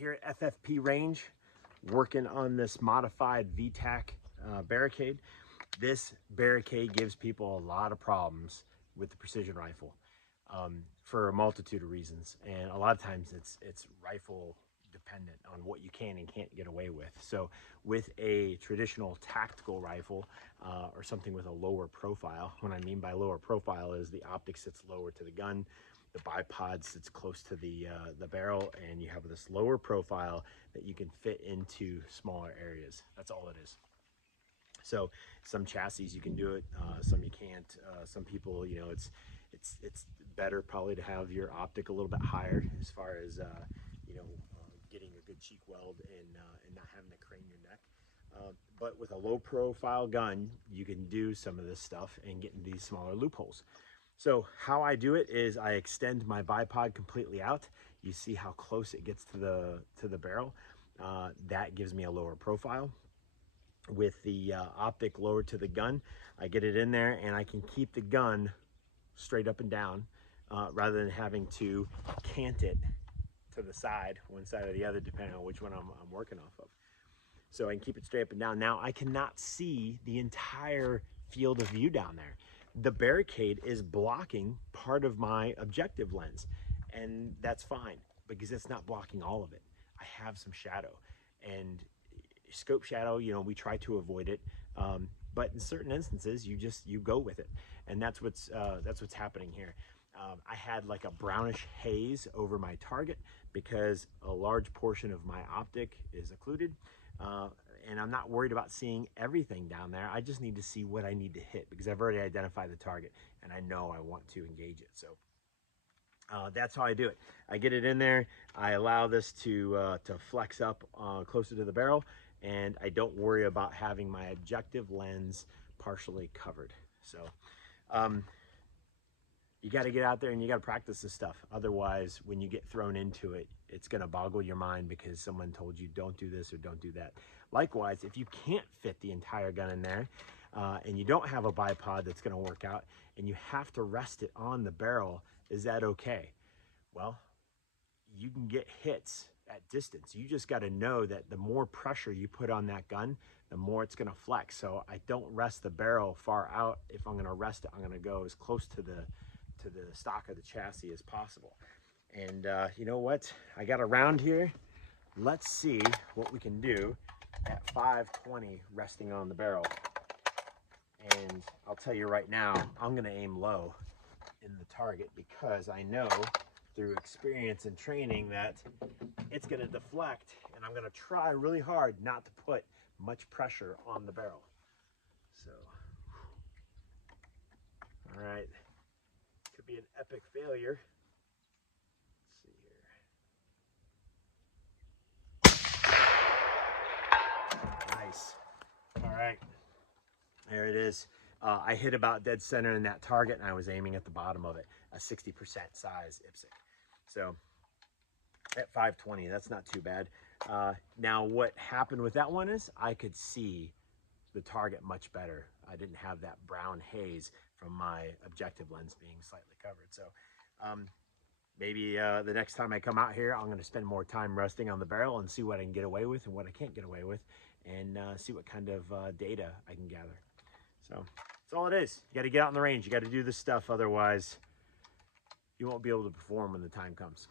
here at FFP Range, working on this modified VTAC barricade. This barricade gives people a lot of problems with the precision rifle for a multitude of reasons, and a lot of times it's rifle dependent on what you can and can't get away with. So with a traditional tactical rifle or something with a lower profile, what I mean by lower profile is the optic sits lower to the gun, the bipod sits close to the barrel, and you have this lower profile that you can fit into smaller areas. That's all it is. So some chassis you can do it, some you can't. Some people, you know, it's better probably to have your optic a little bit higher as far as you know, getting a good cheek weld and not having to crane your neck. But with a low profile gun, you can do some of this stuff and get into these smaller loopholes. So how I do it is I extend my bipod completely out. You see how close it gets to the barrel. That gives me a lower profile. With the optic lower to the gun, I get it in there and I can keep the gun straight up and down rather than having to cant it to the side, one side or the other, depending on which one I'm working off of. So I can keep it straight up and down. Now I cannot see the entire field of view down there. The barricade is blocking part of my objective lens, and that's fine because it's not blocking all of it. I have some shadow, and scope shadow, you know, we try to avoid it, but in certain instances you go with it, and that's what's happening here. I had like a brownish haze over my target because a large portion of my optic is occluded, and I'm not worried about seeing everything down there. I just need to see what I need to hit because I've already identified the target and I know I want to engage it. So that's how I do it. I get it in there, I allow this to flex up closer to the barrel, and I don't worry about having my objective lens partially covered. So you got to get out there and you got to practice this stuff. Otherwise, when you get thrown into it, it's going to boggle your mind because someone told you don't do this or don't do that. Likewise, if you can't fit the entire gun in there and you don't have a bipod that's going to work out and you have to rest it on the barrel, is that okay? Well, you can get hits at distance. You just got to know that the more pressure you put on that gun, the more it's going to flex. So I don't rest the barrel far out. If I'm going to rest it, I'm going to go as close to the stock of the chassis as possible. And you know what? I got a round here. Let's see what we can do at 520 resting on the barrel. And I'll tell you right now, I'm going to aim low in the target because I know through experience and training that it's going to deflect, and I'm going to try really hard not to put much pressure on the barrel. So, all right, could be an epic failure. Let's see here. Nice. All right, there it is. I hit about dead center in that target, and I was aiming at the bottom of it, a 60% size IPSC. So at 520, that's not too bad. Now what happened with that one is I could see the target much better. I didn't have that brown haze from my objective lens being slightly covered. So maybe the next time I come out here, I'm going to spend more time resting on the barrel and see what I can get away with and what I can't get away with, and see what kind of data I can gather. So that's all it is. You got to get out in the range. You got to do this stuff. Otherwise, you won't be able to perform when the time comes.